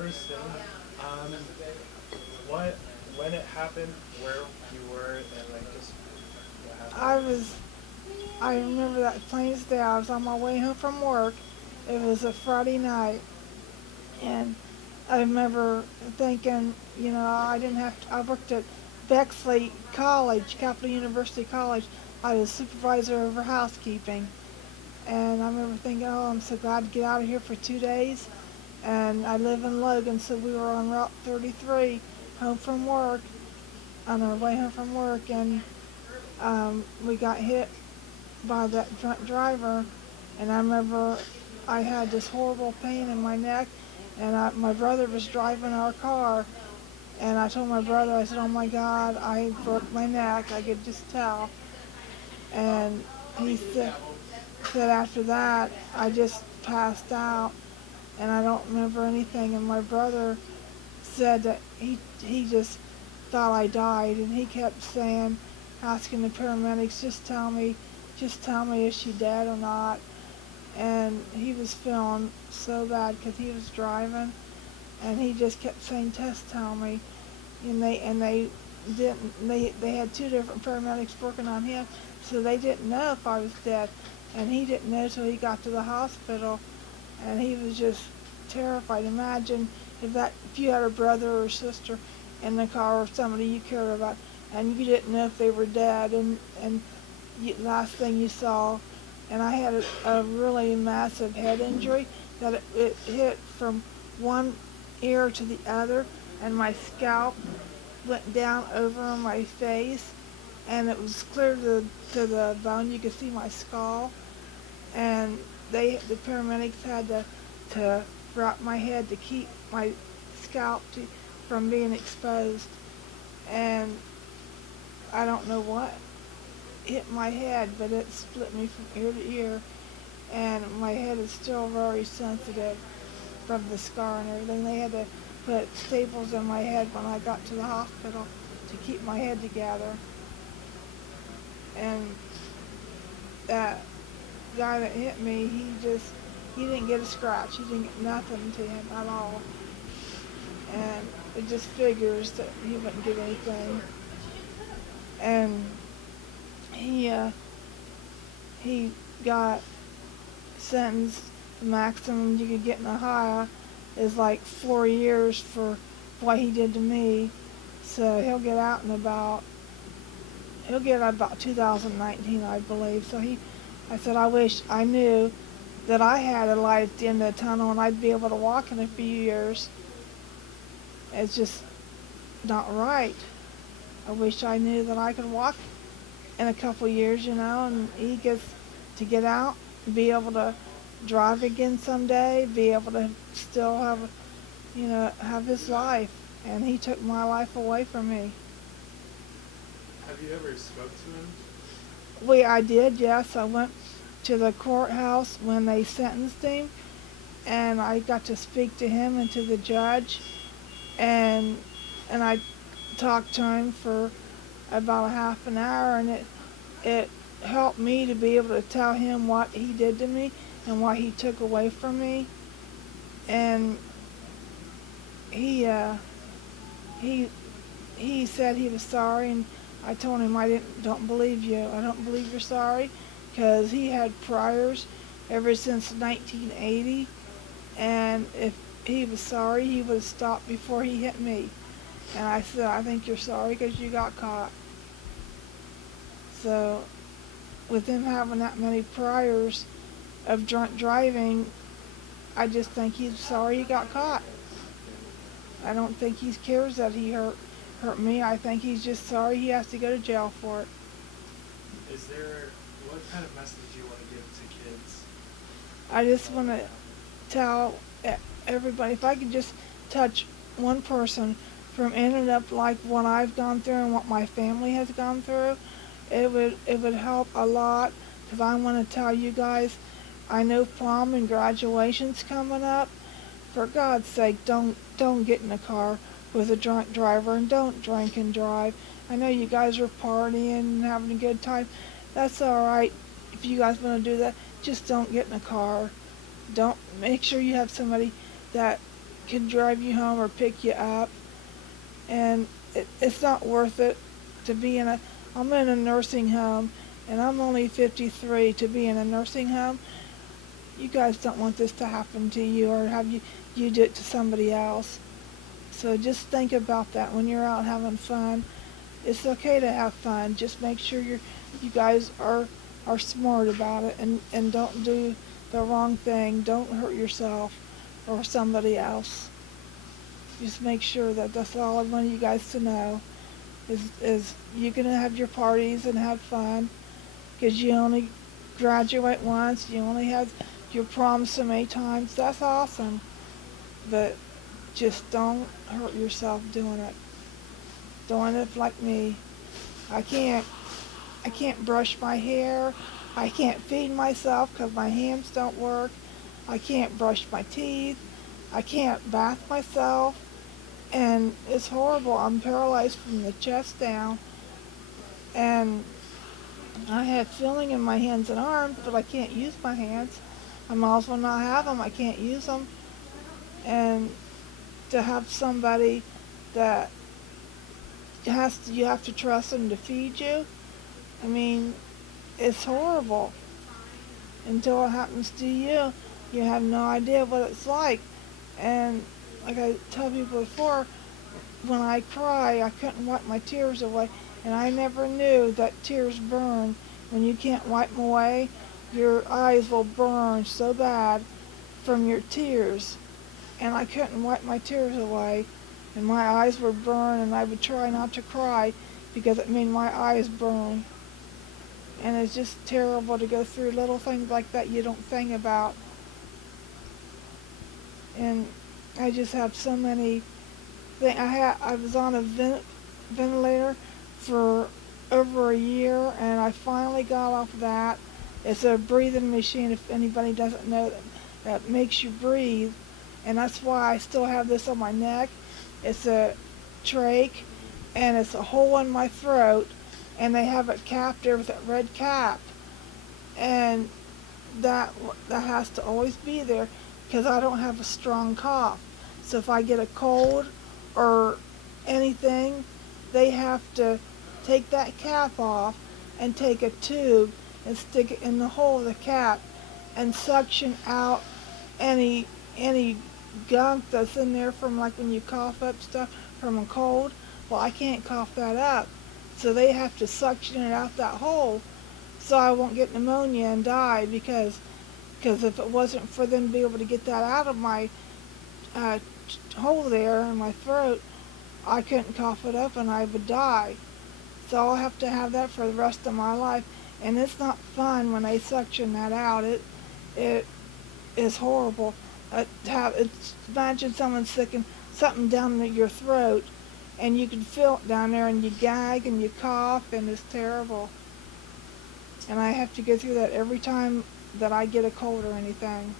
first thing, um, what, when it happened, where you were, and like just what happened. I was, I remember that plain as day. I was on my way home from work. It was a Friday night, and I remember thinking, I didn't have to, I worked at Bexley College, Capital University College. I was supervisor over housekeeping. And I remember thinking, oh, I'm so glad to get out of here for 2 days. And I live in Logan, so we were on Route 33, home from work, on our way home from work, and we got hit by that drunk driver. And I remember I had this horrible pain in my neck, and my brother was driving our car, and I told my brother, I said, oh my God, I broke my neck. I could just tell. And he said after that, I just passed out, and I don't remember anything. And my brother said that he just thought I died, and he kept saying, asking the paramedics, just tell me is she dead or not. And he was feeling so bad because he was driving, and he just kept saying, Tess, tell me. And they didn't. They had two different paramedics working on him, so they didn't know if I was dead, and he didn't know till he got to the hospital, and he was just terrified. Imagine if you had a brother or sister in the car or somebody you cared about, and you didn't know if they were dead, and last thing you saw. And I had a really massive head injury that it hit from one ear to the other, and my scalp went down over my face, and it was clear to the bone. You could see my skull, and the paramedics had to wrap my head to keep my scalp from being exposed. And I don't know what hit my head, but it split me from ear to ear, and my head is still very sensitive from the scar and everything. They had to put staples in my head when I got to the hospital to keep my head together. And that guy that hit me, he didn't get a scratch. He didn't get nothing to him at all. And it just figures that he wouldn't get anything. And he got sentenced. The maximum you could get in Ohio is like 4 years for what he did to me. So he'll get out about 2019, I believe. So I said, I wish I knew that I had a light at the end of the tunnel and I'd be able to walk in a few years. It's just not right. I wish I knew that I could walk in a couple years, and he gets to get out, be able to drive again someday, be able to still have his life. And he took my life away from me. Have you ever spoke to him? I did, yes. I went to the courthouse when they sentenced him, and I got to speak to him and to the judge, and I talked to him for about a half an hour, and it helped me to be able to tell him what he did to me and what he took away from me. And he uh, he he said he was sorry, and I told him I don't believe you. I don't believe you're sorry, because he had priors ever since 1980, and if he was sorry, he would have stopped before he hit me. And I said, I think you're sorry because you got caught. So with him having that many priors of drunk driving, I just think he's sorry he got caught. I don't think he cares that he hurt me. I think he's just sorry he has to go to jail for it. Is there, what kind of message do you want to give to kids? I just want to tell everybody, if I could just touch one person from ending up like what I've gone through and what my family has gone through, it would help a lot. Because I want to tell you guys, I know prom and graduation's coming up. For God's sake, don't get in a car with a drunk driver, and don't drink and drive. I know you guys are partying and having a good time. That's all right. If you guys want to do that, just don't get in a car. Don't Make sure you have somebody that can drive you home or pick you up, and it's not worth it to be in a. I'm in a nursing home, and I'm only 53 to be in a nursing home. You guys don't want this to happen to you or have you do it to somebody else. So just think about that when you're out having fun. It's okay to have fun. Just make sure you guys are smart about it and don't do the wrong thing. Don't hurt yourself or somebody else. Just make sure that that's all I want you guys to know is you're gonna have your parties and have fun because you only graduate once. You only have your prom so many times. That's awesome, but just don't hurt yourself doing it. Doing it like me. I can't brush my hair. I can't feed myself because my hands don't work. I can't brush my teeth. I can't bath myself. And it's horrible. I'm paralyzed from the chest down. And I have feeling in my hands and arms, but I can't use my hands. I might as well not have them. I can't use them. And to have somebody that you have to trust them to feed you. I mean, it's horrible. Until it happens to you, you have no idea what it's like. And like I tell people before, when I cry, I couldn't wipe my tears away. And I never knew that tears burn. When you can't wipe them away, your eyes will burn so bad from your tears. And I couldn't wipe my tears away. And my eyes would burn, and I would try not to cry because it made my eyes burn. And it's just terrible to go through little things like that you don't think about. And I just have so many things. I was on a ventilator for over a year, and I finally got off of that. It's a breathing machine, if anybody doesn't know, that makes you breathe. And that's why I still have this on my neck. It's a trach, and it's a hole in my throat, and they have it capped there with that red cap. And that has to always be there because I don't have a strong cough. So if I get a cold or anything, they have to take that cap off and take a tube and stick it in the hole of the cap and suction out any gunk that's in there from like when you cough up stuff from a cold. Well, I can't cough that up. So they have to suction it out that hole so I won't get pneumonia and die because if it wasn't for them to be able to get that out of my hole there in my throat, I couldn't cough it up and I would die. So I'll have to have that for the rest of my life. And it's not fun when they suction that out. It is horrible. Imagine someone sticking something down your throat and you can feel it down there and you gag and you cough and it's terrible. And I have to go through that every time that I get a cold or anything.